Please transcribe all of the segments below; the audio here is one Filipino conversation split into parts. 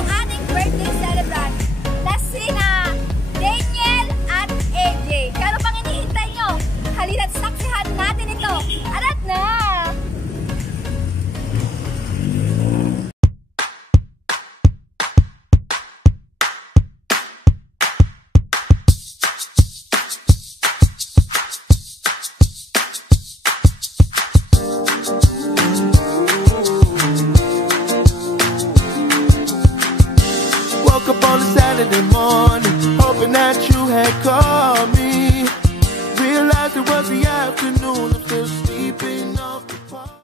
ang ating birthday celebrant na sina Daniel at AJ. Kaya ano pang hinihintay nyo? Halina't saksihan natin ito. Arat na! Saturday morning, hoping that you had called me. Realized it was the afternoon, I'm still sleeping off the park.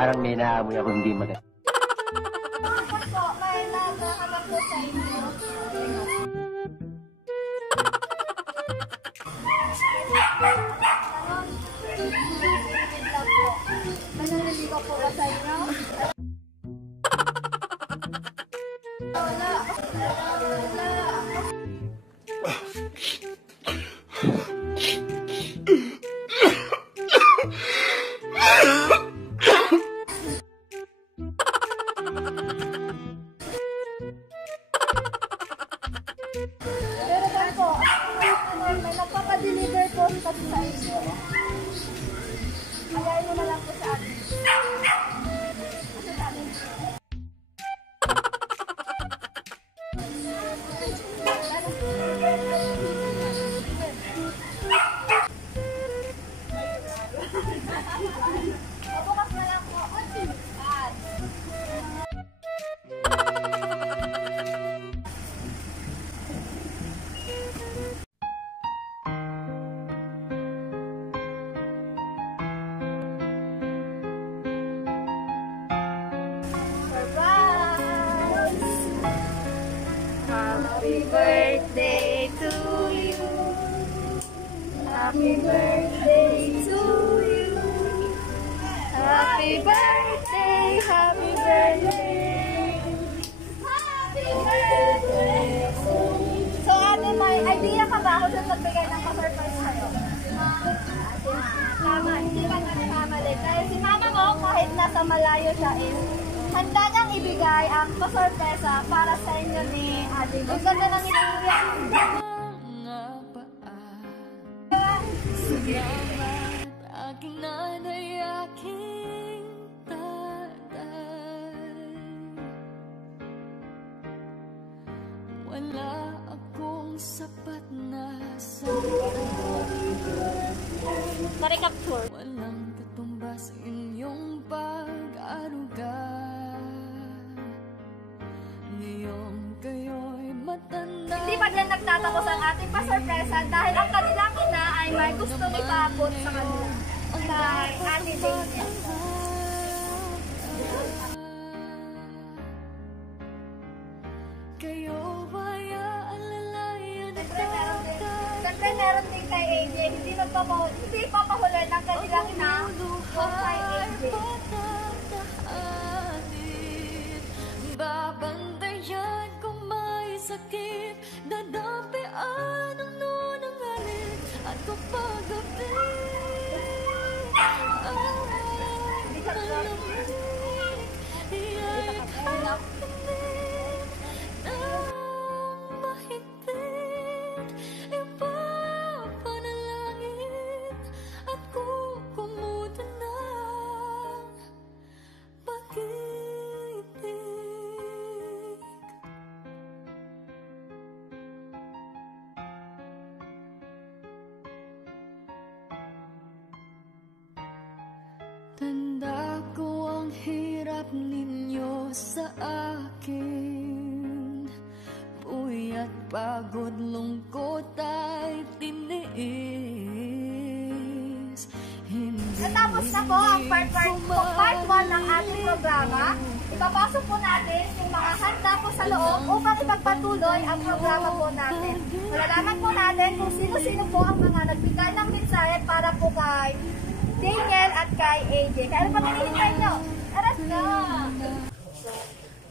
Parang may naamoy ako hindi maganda. May nagkakabak po sa inyo. Mananaligaw po ba sa inyo? Wala. Pero ba po, may nagpapadeliver po kasi sa inyo. Ayayin mo na lang po sa akin. Bukas na lang po. Happy birthday to you. Happy birthday to you. Happy birthday, happy birthday. Happy birthday to you. So ate, may idea ka ba ako sa nagbigay ng pa-surprise sa'yo? Tama, hindi ka nagkamali. Dahil si mama mo, kahit nasa malayo siya handa niyang ibigay ang pasorpresa para sa inyo ni Ate. Ang ganda ng iniuwi. Salamat aking nanay, aking tatay. Wala akong sapat na Pare-capture. walang katumbas inyong pag-aruga. Hindi pa din nagtatapos ang ating pasorpresa dahil ang kanilang ina ay may gustong ipabot sa kanila. Kay Ate Daniel. Kayo ba'y aalalayan na Siyempre meron din kay AJ. Hindi papahulay ng kanilang ina kung kay AJ. Babantayan kung may sakit, dadapian ang nunang galit, at kapag gabi malamig, iya'y kakamit ng mahigpit, ipapanalangin at kukumutan ng pag-ibig. Tanda ko ang hirap ninyo sa akin, puyat, pagod, lungkot ay tiniis. Natapos na po ang part 1 ng ating programa. Ipapasok po natin yung mga handa po sa loob upang ipagpatuloy ang programa po natin. Malalaman po natin kung sino-sino po ang mga nagbigay ng mensahe para po kay Daniel at kay AJ. Kaya ano pang hinihintay nyo? Aras na!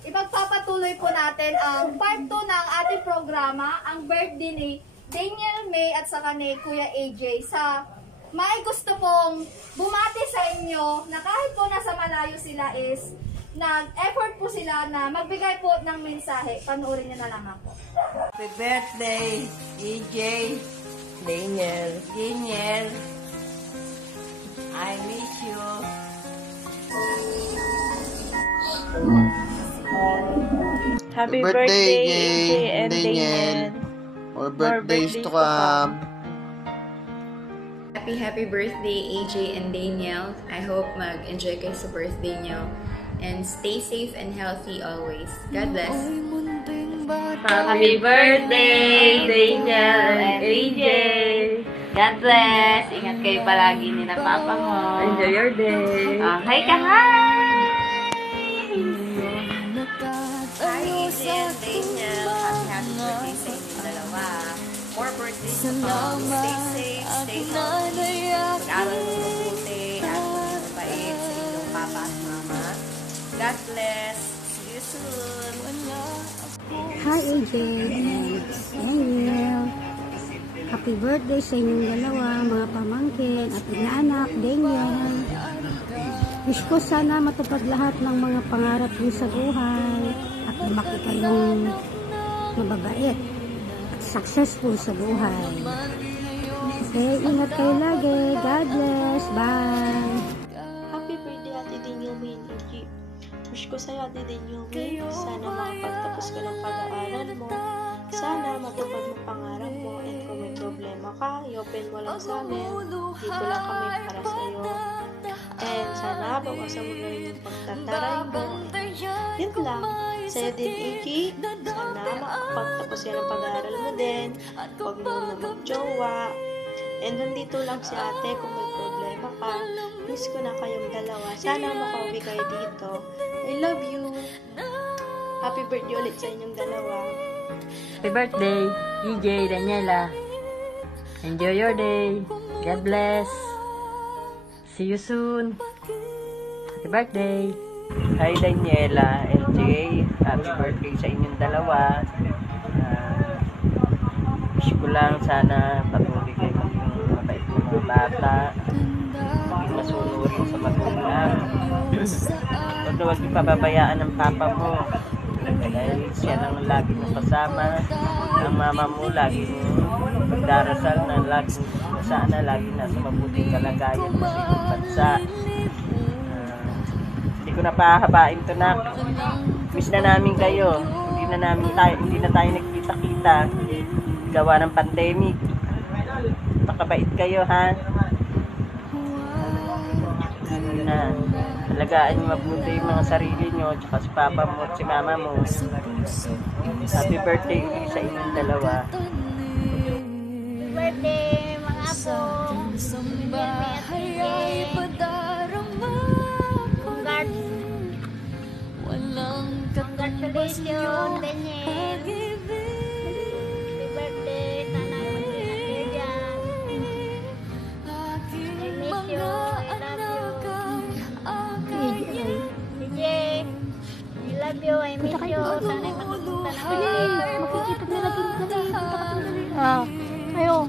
Ipagpapatuloy po natin ang part 2 ng ating programa, ang birthday ni Daniel May at saka ni Kuya AJ sa may gusto pong bumati sa inyo na kahit po nasa malayo sila is nag-effort po sila na magbigay po ng mensahe. Panoorin niyo na lamang po. Happy birthday, EJ, Daniel. I miss you. Happy birthday, EJ and Daniel. More birthdays to come. Happy birthday, AJ and Daniel. I hope mag-enjoy kayo sa birthday nyo. And stay safe and healthy always. God bless. Happy birthday, Daniel and AJ. God bless. Ingat kayo palagi ni na papa mo. Enjoy your day. Hi ka, hi! Hi, AJ and Daniel. Happy birthday sa inyong dalawa. More birthdays to come. Stay safe, stay healthy. Mag-aral mo mabuti at maging mabait sa inyong papa at mama. God bless. See you soon. Hi AJ and Daniel. Happy birthday sa inyong dalawa, mga pamangkin at inaanak, Daniel. Wish ko sana matupad lahat ng mga pangarap niyo sa buhay at lumaki kayong mababait at successful sa buhay. Okay, ingat kayo lagi. God bless. Bye. Happy birthday, Ate Daniel May and AJ. Wish ko sa'yo, Ate Daniel May, sana makapagtapos ka ng pag-aaral mo. Sana matupad mo pangarap mo, and kung may problema ka, i-open mo lang sa amin. Dito lang kami para sa'yo. And sana bawasan mo na rin yung pagtataray mo. Yun lang. Sa'yo din, AJ, sana makapagtapos yan ng pag-aaral mo din. Huwag mo na mag-jowa. And nandito lang si ate kung may problema ka. Miss ko na kayong dalawa. Sana makauwi kayo dito. I love you. Happy birthday ulit sa inyong dalawa. Happy birthday, EJ, Daniela. Enjoy your day. God bless. See you soon. Happy birthday. Hi Daniela and Jay. Happy birthday sa inyong dalawa. Wish ko lang sana patuloy kayo maging mabait ng mga bata. Maging masunurin sa magulang. Huwag niyo pababayaan ng papa mo. Dahil siya lang lagi mong kasama. Ang mama mo lagi mong magdarasal na lagi sana lagi nasa mabuting kalagayan sa iyong bansa. Hindi ko na pahabain to na. Miss na namin kayo. Hindi na tayo nagkita-kita. Gawa ng pandemic. Pakabait kayo, ha? Alagaan niyo mabuti yung mga sarili niyo, tsaka si papa mo at si mama mo. Happy birthday ulit sa inyong dalawa. Birthday, mga apo. Congratulations, Daniel. Happy birthday. Sana mag-ingat dyan. I miss you. I love you. DJ, I love you. I miss you. Sana matutunta na kayo. Makikita na natin dali. Ayo.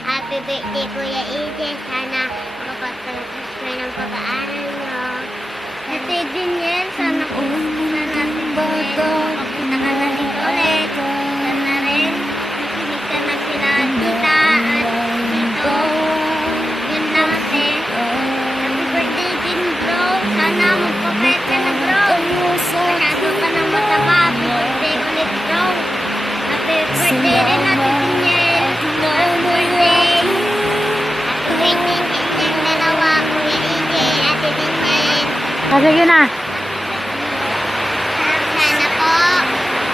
Happy birthday, Kuya AJ. Sana makapagtapos kayo ng pag-aaral nyo. Ate Daniel, sana makapagpunta ka na dito ulit. Sana rin, nakinig ka na sila tita at dito. Yun lang ate. Sige na. Sana po.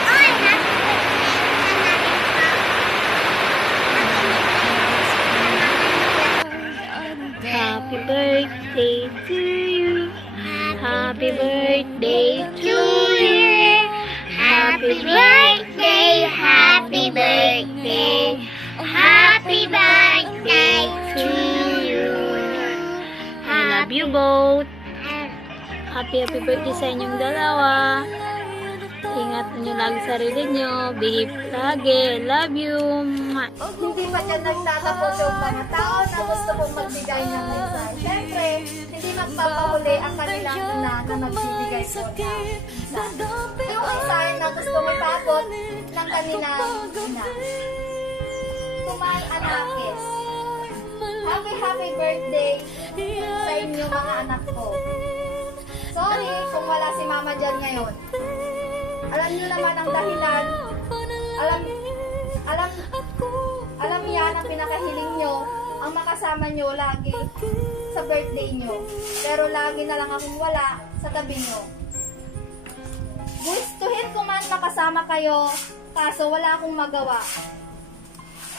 Ay, Happy birthday to you. Happy birthday to you. Happy birthday, happy birthday. Happy birthday to you. I love you both. Happy birthday sa inyong dalawa. Ingat nyo lagi sarili nyo. Behave lagi. Love you. Hindi pa dyan nagtatapos yung mga tao na gusto pong magbigay ng mensahe. Siyempre, hindi magpapahuli ang kanilang ina na magbibigay po yung mensahe na gusto mo ipabot ng kanilang ina. To my anakis, happy birthday sa inyo mga anak ko. Sorry kung wala si mama dyan ngayon. Alam nyo naman ang dahilan. Alam yan ang pinakahiling nyo, ang makasama nyo lagi sa birthday nyo. Pero lagi na lang akong wala sa tabi nyo. Gustuhin ko man makasama kayo, kaso wala akong magawa.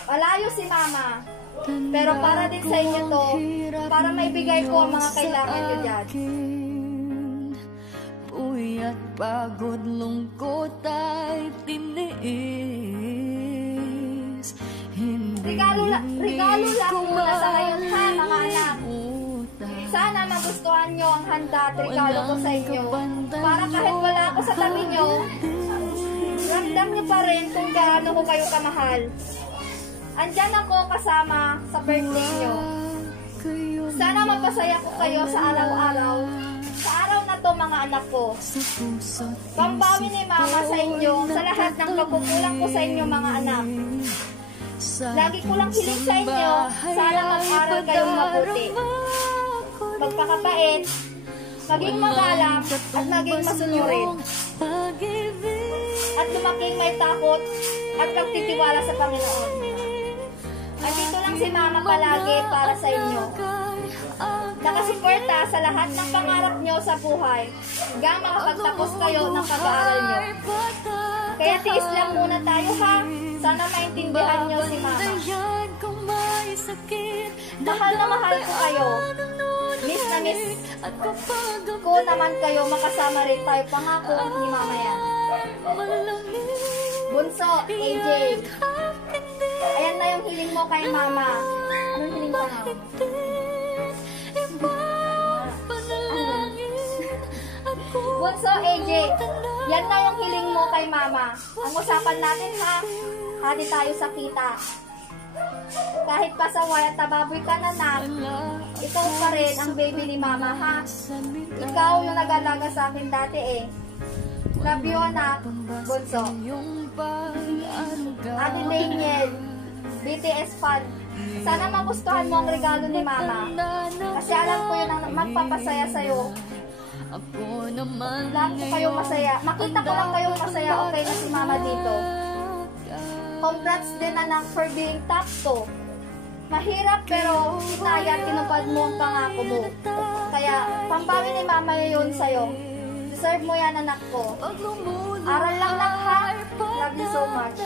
Malayo si mama, pero para din sa inyo to, para maibigay ko ang mga kailangan nyo dyan. Puyat, pagod, lungkot ay tiniis. Regalo lang muna sa ngayon ha, mga anak. Sana magustuhan nyo ang handa at regalo ko sa inyo. Para kahit wala ako sa tabi nyo, ramdam nyo pa rin kung gaano ko kayo kamahal. Andyan ako kasama sa birthday nyo. Sana mapasaya ko kayo sa araw-araw. Sa araw na to mga anak ko. Pambawi ni mama sa inyo sa lahat ng pagkukulang ko sa inyo mga anak. Lagi ko lang hiling sa inyo, sana mag-aral kayong mabuti. Magpakabait, maging magalang, at maging masunurin. At lumaking may takot at pagtitiwala sa Panginoon. Andito lang si mama palagi para sa inyo. Nakasuporta sa lahat ng pangarap nyo sa buhay hanggang makapagtapos kayo ng pag-aaral nyo. Kaya tiis lang muna tayo ha. Sana maintindihan nyo si mama. Mahal na mahal ko kayo. Miss na miss ko naman kayo. Makasama rin tayo. Pangako ni mama yan. Bunso, AJ. Ayan na yung hiling mo kay mama. Anong hiling mo na? Bunso, AJ. Yan na yung hiling mo kay mama. Ang usapan natin ha. Hati tayo sa kita. Kahit pasaway at tababoy ka na nak, ikaw pa rin ang baby ni mama ha. Ikaw yung nag-alaga sa akin dati eh. Love you anak, Bunso. Ate Daniel, BTS fan. Sana magustuhan mo ang regalo ni mama. Kasi alam ko yun ang magpapasaya sa'yo. Lahat ko kayong masaya. Makita ko lang kayong masaya, okay na si mama dito. Congrats din anak for being top 2. Mahirap pero kinaya, tinupad mo ang pangako mo. Kaya pambawi ni mama yun sa'yo. Deserve mo yan anak ko. Aral lang ha. Love you so much.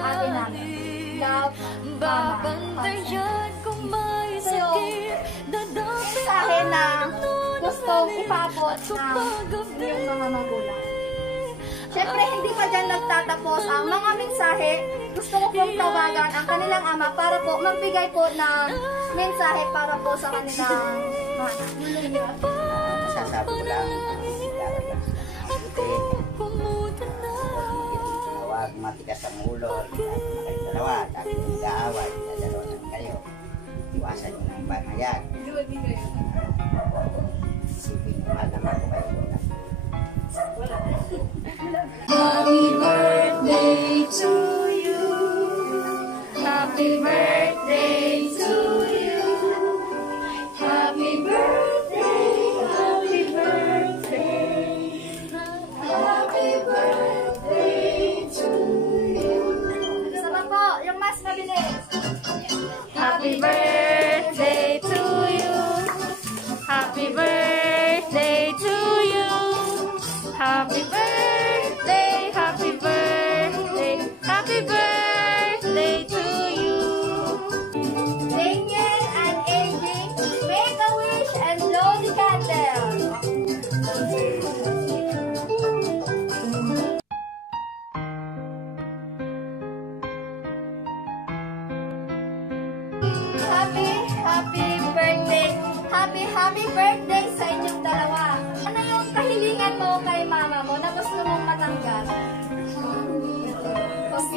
Ate namin. Love, mama. So, mensahe na gustong ipabot ng yung mga magulang. Siyempre, hindi pa dyan nagtatapos ang mga mensahe. Gusto ko pong tawagan ang kanilang ama para po magbigay po ng mensahe para po sa kanilang mga anak. Masasabi ko lang, huwag matigas ang ulo, kayong dalawa, tapos nag-aaway, dadalawa naman kayo. Iwasan nyo ng banayag. Isipin nyo, mahal naman ko kayo. Happy birthday to you. Happy birthday to you. Happy birthday, happy birthday. Happy birthday to you. Sama po, yung mas mabilis. Happy birthday to you. Happy birthday to you.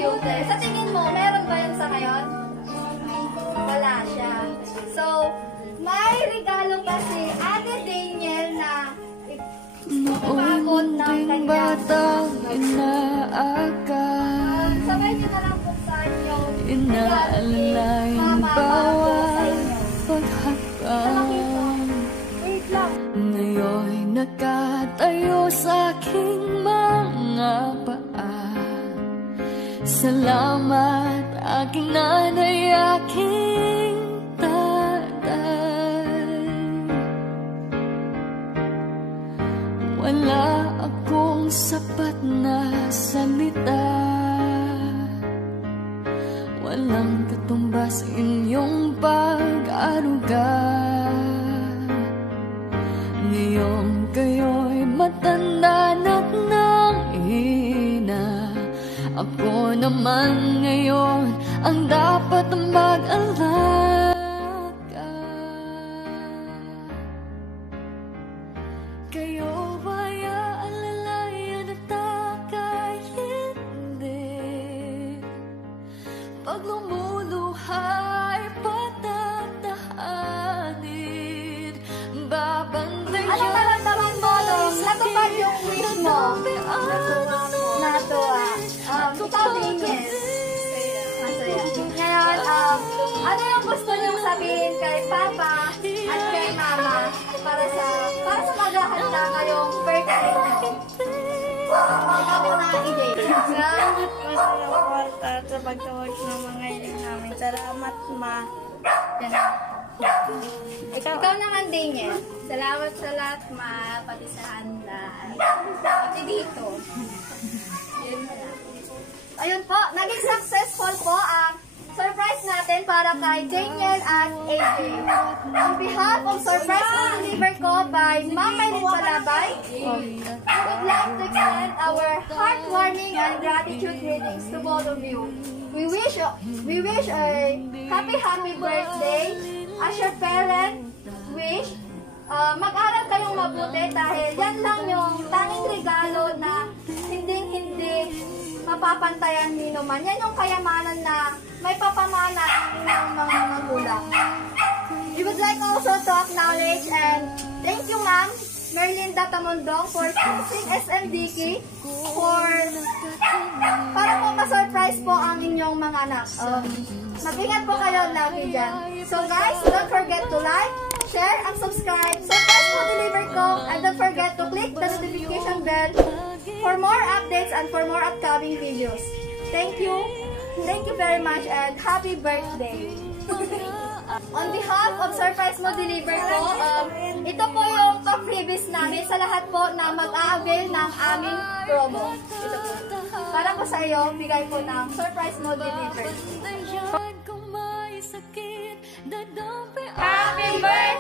beauty. Sa tingin mo, meron ba yun sa ngayon? Wala siya. So, may regalo pa si Ate Daniel na ipapakot ng kanyang sabay niyo na lang buksan yung inaalay ng bawat paghapon. Wait lang. Ngayon'y nakatayo sa aking mga paa. Salamat aking nanay, aking tatay. Wala akong sapat na salita, walang katumbas inyong pag-aruga. Ngayong kayo'y matanda na't nanghina, ako naman ngayon ang dapat mag-alaga. Kayo ba'y aalalayan at takay hindi? Pag lumuluhay, patatahanin, babantayan. Ano naramdaman mo nung natupad yung wish mo? Natuwa. Ikaw din yan. Masaya. Ngayon, ano yung gusto niyong sabihin kay Papa at kay Mama para sa maghahanda ngayong birthday mo? Ikaw na, EJ. Salamat po sa kwarta sa pagtawag ng mga iling namin. Salamat, Ma. Ikaw naman din yan. Salamat sa lahat, Ma, pati sa handa. Pati dito. Ayun po, naging successful po ang surprise natin para kay Daniel at AJ. On behalf of surprise deliver ko by Ma'am Maylin Palabay, we would like to extend our heartwarming and gratitude greetings to both of you. We wish a happy birthday. As your parent wish, mag-aral kayong mabuti dahil yan lang yung tanging regalo na hindi mapapantayan ni naman. Yan yung kayamanan na may papamana ng mga magulang. We would like also to acknowledge and thank you, Ma'am Merlinda Tamondong, for choosing SMDK para po ma-surprise po ang inyong mga anak. Mag-ingat po kayo lagi dyan. So guys, don't forget to like, share, and subscribe. Surprise po deliver ko, and don't forget to click the notification bell for more updates and for more upcoming videos. Thank you. Thank you very much and happy birthday. On behalf of Surprise Mo Deliver ko, ito po yung pa-freebies namin sa lahat po na mag-a-avail ng aming promo. Ito po. Para po sa iyo, bigay po ng Surprise Mo Deliver. Happy birthday!